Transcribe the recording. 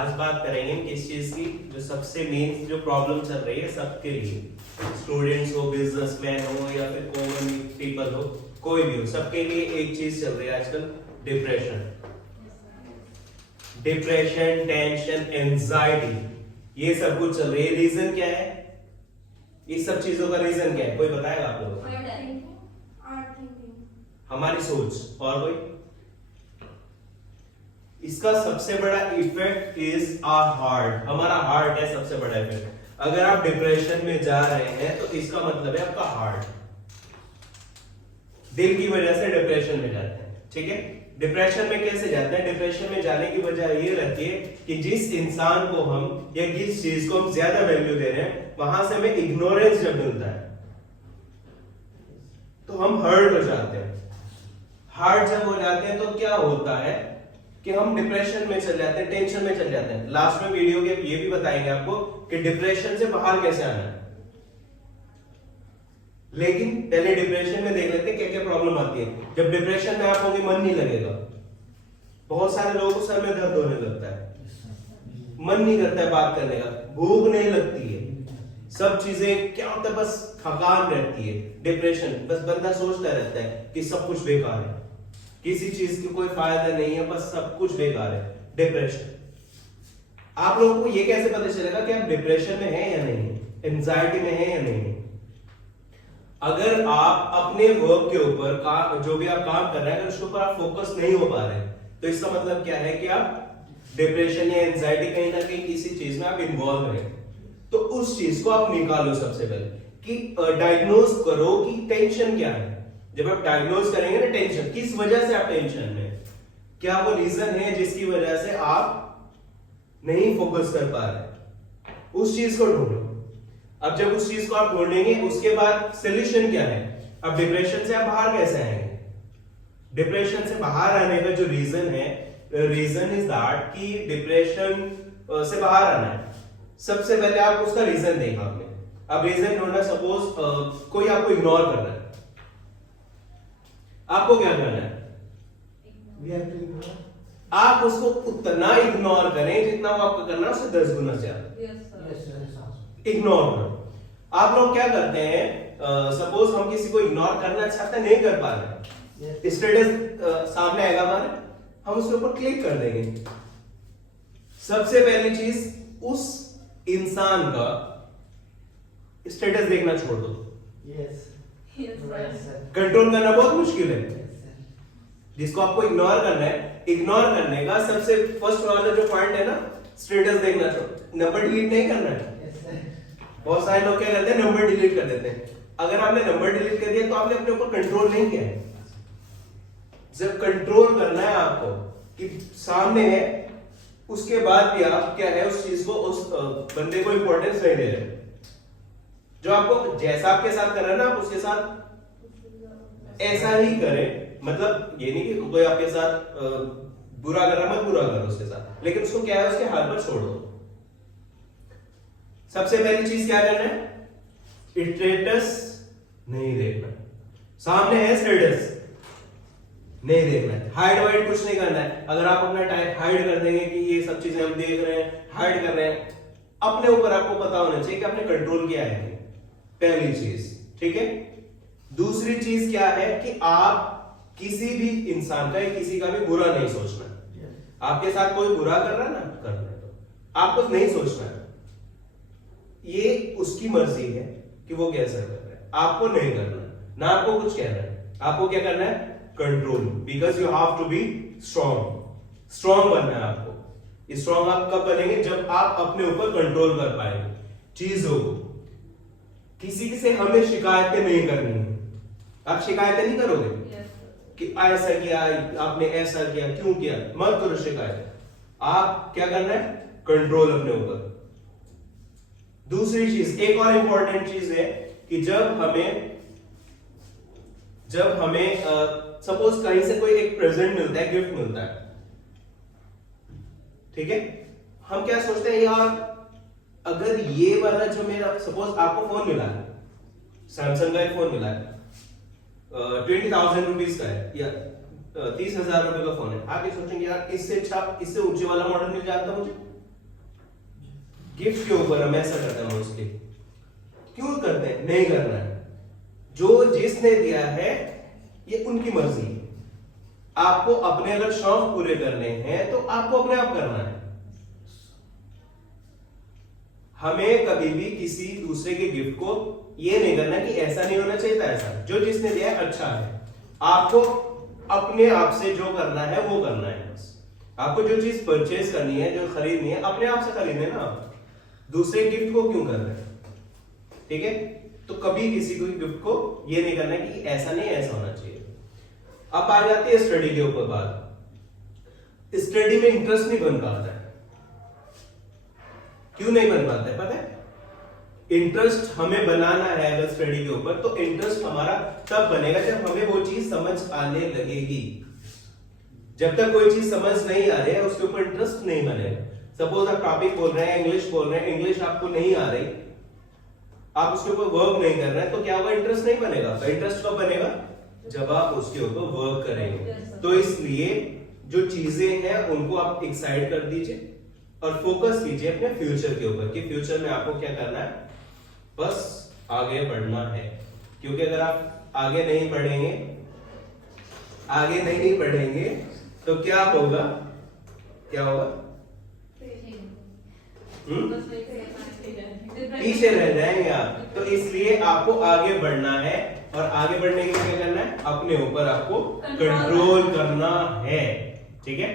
आज बात करेंगे किस चीज की, जो सबसे मेन जो प्रॉब्लम चल रही है सबके लिए, स्टूडेंट्स हो, बिजनेसमैन हो या फिर कॉमन पीपल हो, कोई भी हो, सबके लिए एक चीज चल रही है आजकल, डिप्रेशन। डिप्रेशन, टेंशन, एंजाइटी, ये सब कुछ चल रही है। रीजन क्या है? इस सब चीजों का रीजन क्या है? कोई बताएगा आप लोगों को? हमारी सोच। और कोई? इसका सबसे बड़ा इफेक्ट इज आवर हार्ट। हमारा हार्ट है सबसे बड़ा इफेक्ट। अगर आप डिप्रेशन में जा रहे हैं तो इसका मतलब है आपका हार्ट, दिल की वजह से डिप्रेशन में जाते हैं। ठीक है, डिप्रेशन में कैसे जाते हैं? डिप्रेशन में जाने की वजह ये रहती है कि जिस इंसान को हम या जिस चीज को हम ज्यादा वैल्यू दे रहे हैं वहां से हमें इग्नोरेंस जब मिलता है तो हम हर्ट हो जाते हैं। हर्ट जब हो जाते हैं तो क्या होता है कि हम डिप्रेशन में चल जाते हैं, टेंशन में चल जाते हैं। लास्ट में वीडियो के ये भी बताएंगे आपको कि डिप्रेशन से बाहर कैसे आना है। लेकिन पहले डिप्रेशन में देख लेते हैं क्या क्या प्रॉब्लम आती है। जब डिप्रेशन में आप होंगे मन नहीं लगेगा, बहुत सारे लोगों को सर में दर्द होने लगता है, मन नहीं करता है बात करने का, भूख नहीं लगती है, सब चीजें क्या होता है, बस थकान रहती है। डिप्रेशन, बस बंदा सोचता रहता है कि सब कुछ बेकार है, किसी चीज की कोई फायदा नहीं है, बस सब कुछ बेकार है। डिप्रेशन। आप लोगों को ये कैसे पता चलेगा कि आप डिप्रेशन में हैं या नहीं, एंजाइटी में हैं या नहीं? अगर आप अपने वर्क के ऊपर जो भी आप काम कर रहे हैं, अगर उसके ऊपर आप फोकस नहीं हो पा रहे तो इसका मतलब क्या है कि आप डिप्रेशन या एंजाइटी कहीं ना कहीं किसी चीज में आप इन्वॉल्व हैं। तो उस चीज को आप निकालो सबसे पहले कि डायग्नोज करो कि टेंशन क्या है। जब आप डायग्नोज करेंगे ना टेंशन, किस वजह से आप टेंशन में, क्या वो रीजन है जिसकी वजह से आप नहीं फोकस कर पा रहे, उस चीज को ढूंढो। अब जब उस चीज को आप ढूंढेंगे उसके बाद सोल्यूशन क्या है। अब डिप्रेशन से आप बाहर कैसे आएंगे? डिप्रेशन से बाहर आने का जो रीजन है, रीजन इज दैट कि डिप्रेशन से बाहर आना है, सबसे पहले आप उसका रीजन देखा आपने। अब रीजन ढूंढना, सपोज कोई आपको इग्नोर कर रहा है, आपको क्या करना है? आप उसको उतना इग्नोर करें जितना वो आपको करना है उससे 10 गुना ज्यादा इग्नोर करो। आप लोग क्या करते हैं, सपोज हम किसी को इग्नोर करना चाहते नहीं कर पा रहे, स्टेटस सामने आएगा हमारे, हम उसके ऊपर क्लिक कर देंगे। सबसे पहली चीज उस इंसान का स्टेटस देखना छोड़ दो। कंट्रोल करना बहुत मुश्किल है। जिसको आपको इग्नोर करना है, इग्नोर करने का सबसे फर्स्ट वाला जो पॉइंट है ना, स्टेटस देखना छोड़, नंबर डिलीट नहीं करना है। बहुत सारे लोग क्या करते हैं, नंबर डिलीट कर देते हैं। अगर आपने नंबर डिलीट कर दिया तो आपने अपने ऊपर कंट्रोल नहीं किया है। जब कंट्रोल करना है आपको कि सामने है, उसके बाद भी आप क्या है उस चीज को, उस बंदे को इंपॉर्टेंस नहीं दे रहे। जो आपको जैसा आपके साथ कर रहा है ना, आप उसके साथ ऐसा ही करें। मतलब ये नहीं कि कोई आपके साथ बुरा कर रहा है, मत बुरा करो उसके साथ, लेकिन उसको क्या है उसके हाल पर छोड़ दो। सबसे पहली चीज क्या करना है, स्टेटस नहीं देखना। सामने है स्टेटस, नहीं देखना है। हाइड वाइड कुछ नहीं करना है। अगर आप अपना टाइम हाइड कर देंगे कि ये सब चीजें हम देख रहे हैं, हाइड कर रहे हैं, अपने ऊपर आपको पता होना चाहिए कि आपने कंट्रोल किया है। पहली चीज, ठीक है। दूसरी चीज क्या है कि आप किसी भी इंसान का या किसी का भी बुरा नहीं सोचना। आपके साथ कोई बुरा कर रहा है ना, करने दो, आपको नहीं सोचना है। ये उसकी मर्जी है कि वो कैसा कर रहा है, आपको नहीं करना, ना आपको कुछ कहना है। आपको क्या करना है, control, because you have to be strong. Strong बनना है आपको। स्ट्रॉन्ग आप कब बनेंगे, जब आप अपने ऊपर कंट्रोल कर पाएंगे चीजों को। किसी से हमें शिकायतें नहीं करनी है। आप शिकायतें नहीं करोगे कि ऐसा किया, आपने ऐसा किया, क्यों किया, मत करो शिकायत। आप क्या करना है, कंट्रोल अपने ऊपर। दूसरी चीज, एक और इंपॉर्टेंट चीज है कि जब हमें सपोज कहीं से कोई एक प्रेजेंट मिलता है, गिफ्ट मिलता है, ठीक है, हम क्या सोचते हैं, यार अगर ये वाला जो मेरा, सपोज आपको फोन मिला है, सैमसंग का एक फोन मिला है, 20,000 रुपीज का है या 30,000 रुपए का फोन है, आप ये सोचेंगे यार इससे अच्छा, इससे ऊंचे वाला मॉडल मिल जाता मुझे, गिफ्ट के ऊपर हम ऐसा करते हैं मोस्टली। क्यों करते हैं? नहीं करना है। जो जिसने दिया है ये उनकी मर्जी है। आपको अपने अगर शौक पूरे करने हैं तो आपको अपने आप करना है। हमें कभी भी किसी दूसरे के गिफ्ट को ये नहीं करना कि ऐसा नहीं होना चाहिए था, ऐसा। जो जिसने दिया है अच्छा है। आपको अपने आप से जो करना है वो करना है बस। आपको जो चीज परचेज करनी है, जो खरीदनी है, अपने आप से खरीदने ना। दूसरे गिफ्ट को क्यों कर रहे हैं? ठीक है, तो कभी किसी को गिफ्ट को ये नहीं करना कि ऐसा नहीं, ऐसा होना चाहिए। अब आ जाती है स्टडी के ऊपर बात। स्टडी में इंटरेस्ट नहीं बन पाता है। क्यों नहीं बन पाता है पता है? इंटरेस्ट हमें बनाना है अगर स्टडी के ऊपर, तो इंटरेस्ट हमारा तब बनेगा जब हमें वो चीज समझ आने लगेगी। जब तक कोई चीज समझ नहीं आ रही है उसके ऊपर इंटरेस्ट नहीं बनेगा। सपोज आप टॉपिक बोल रहे हैं, इंग्लिश बोल रहे हैं, इंग्लिश आपको नहीं आ रही, आप उसके ऊपर वर्क नहीं कर रहे हैं, तो क्या होगा? इंटरेस्ट नहीं बनेगा। इंटरेस्ट कब बनेगा? जब आप उसके ऊपर वर्क करेंगे। तो इसलिए जो चीजें हैं उनको आप एक साइड कर दीजिए और फोकस कीजिए अपने फ्यूचर के ऊपर कि फ्यूचर में आपको क्या करना है, बस आगे बढ़ना है। क्योंकि अगर आप आगे नहीं बढ़ेंगे तो क्या होगा? क्या होगा? पीछे रह जाएंगे आप। तो इसलिए आपको आगे बढ़ना है, और आगे बढ़ने के लिए क्या करना है? अपने ऊपर आपको कंट्रोल करना है। ठीक है।